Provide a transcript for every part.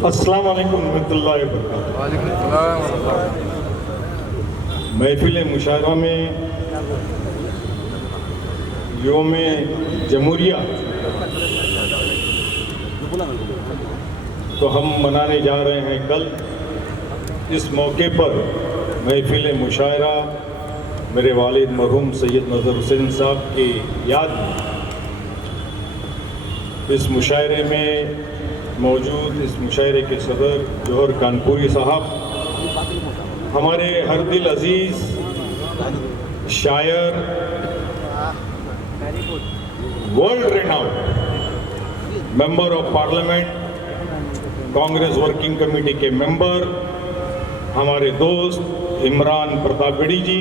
अस्सलाम वालेकुम रहमतुल्लाहि व बरकातहू। महफिल मुशायरा में योम जमहूरिया तो हम मनाने जा रहे हैं कल। इस मौके पर महफिल मुशायरा मेरे वालिद मरहूम सैयद नज़र हुसैन साहब की याद में इस मुशायरे में मौजूद इस मुशायरे के सदर जौहर कानपुरी साहब, हमारे हर दिल अजीज़ शायर, world renowned member of parliament, Congress working committee के मेंबर, हमारे दोस्त इमरान प्रतापगढ़ी जी,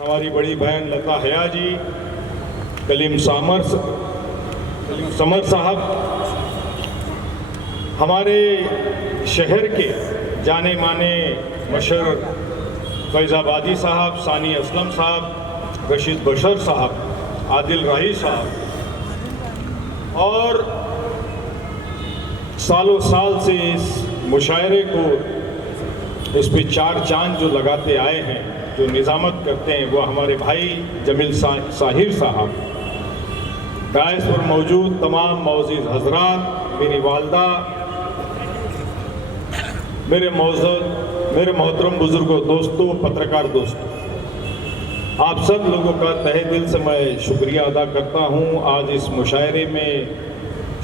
हमारी बड़ी बहन लता हया जी, कलीम समर साहब, हमारे शहर के जाने माने मशहूर फैज़ाबादी साहब, सानी असलम साहब, रशीद बशर साहब, आदिल राही साहब, और सालों साल से इस मुशायरे को इस पे चार चांद जो लगाते आए हैं, जो निज़ामत करते हैं, वो हमारे भाई जमील साहिर साहब, डायस पर मौजूद तमाम मौजूद हजरात, मेरी वालदा, मेरे मोहतरम बुजुर्गों, दोस्तों, पत्रकार दोस्तों, आप सब लोगों का तहे दिल से मैं शुक्रिया अदा करता हूं आज इस मुशायरे में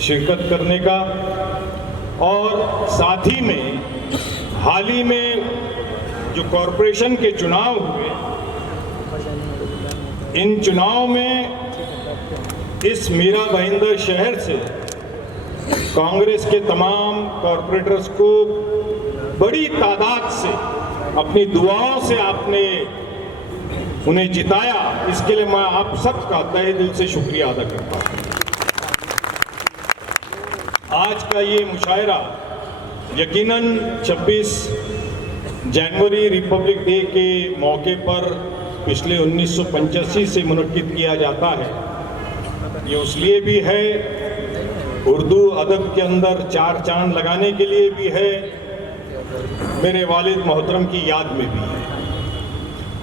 शिरकत करने का। और साथ ही में हाल ही में जो कॉरपोरेशन के चुनाव हुए, इन चुनाव में इस मीरा भाईंदर शहर से कांग्रेस के तमाम कॉरपोरेटर्स को बड़ी तादाद से अपनी दुआओं से आपने उन्हें जिताया। इसके लिए मैं आप सबका तहे दिल से शुक्रिया अदा करता हूं। आज का ये मुशायरा यकीनन 26 जनवरी रिपब्लिक डे के मौके पर पिछले 1985 से मुनक्किद किया जाता है। ये उसलिए भी है, उर्दू अदब के अंदर चार चांद लगाने के लिए भी है, मेरे वालिद मोहतरम की याद में भी है,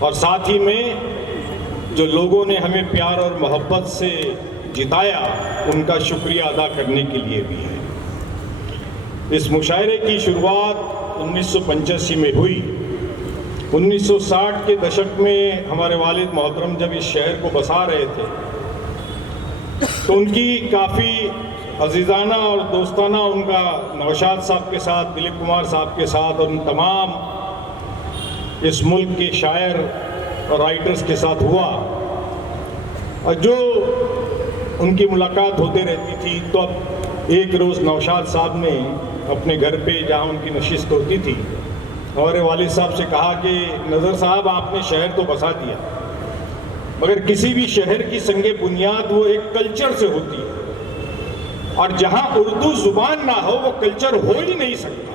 और साथ ही में जो लोगों ने हमें प्यार और मोहब्बत से जिताया उनका शुक्रिया अदा करने के लिए भी है। इस मुशायरे की शुरुआत 1985 में हुई। 1960 के दशक में हमारे वालिद मोहतरम जब इस शहर को बसा रहे थे तो उनकी काफ़ी अजीज़ाना और दोस्ताना उनका नौशाद साहब के साथ, दिलीप कुमार साहब के साथ और उन तमाम इस मुल्क के शायर और राइटर्स के साथ हुआ, और जो उनकी मुलाकात होते रहती थी। तो अब एक रोज़ नौशाद साहब ने अपने घर पे जहाँ उनकी नशिस्त होती थी, हमारे वालिद साहब से कहा कि नज़र साहब, आपने शहर तो बसा दिया, मगर किसी भी शहर की संगे बुनियाद वो एक कल्चर से होती है, और जहां उर्दू जुबान ना हो वो कल्चर हो ही नहीं सकता।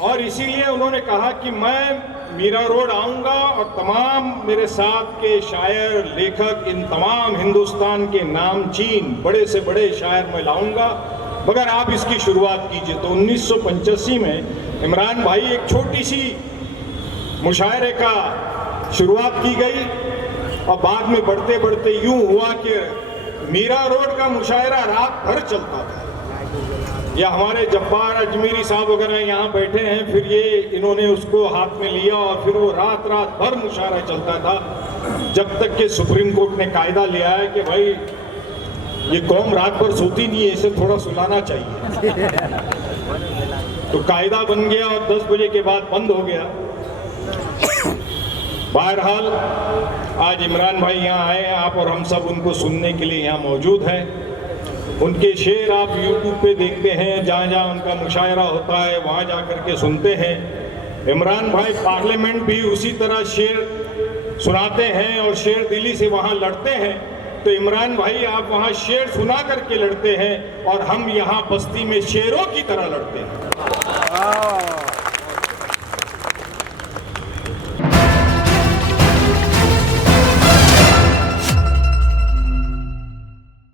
और इसीलिए उन्होंने कहा कि मैं मीरा रोड आऊंगा और तमाम मेरे साथ के शायर, लेखक, इन तमाम हिंदुस्तान के नामचीन बड़े से बड़े शायर मैं लाऊंगा, मगर आप इसकी शुरुआत कीजिए। तो 1985 में इमरान भाई एक छोटी सी मुशायरे का शुरुआत की गई, और बाद में बढ़ते बढ़ते यूं हुआ कि मीरा रोड का मुशायरा रात भर चलता था। या हमारे जब्बार अजमेरी साहब वगैरह यहाँ बैठे हैं, फिर ये इन्होंने उसको हाथ में लिया और फिर वो रात भर मुशायरा चलता था, जब तक कि सुप्रीम कोर्ट ने कायदा लिया है कि भाई ये कौम रात भर सोती नहीं है, इसे थोड़ा सुलाना चाहिए। तो कायदा बन गया और 10 बजे के बाद बंद हो गया। बहरहाल आज इमरान भाई यहाँ आए हैं, आप और हम सब उनको सुनने के लिए यहाँ मौजूद हैं। उनके शेर आप यूट्यूब पे देखते हैं, जहाँ जहाँ उनका मुशायरा होता है वहाँ जा कर के सुनते हैं। इमरान भाई पार्लियामेंट भी उसी तरह शेर सुनाते हैं और शेर दिली से वहाँ लड़ते हैं। तो इमरान भाई आप वहाँ शेर सुना करके लड़ते हैं और हम यहाँ बस्ती में शेरों की तरह लड़ते हैं।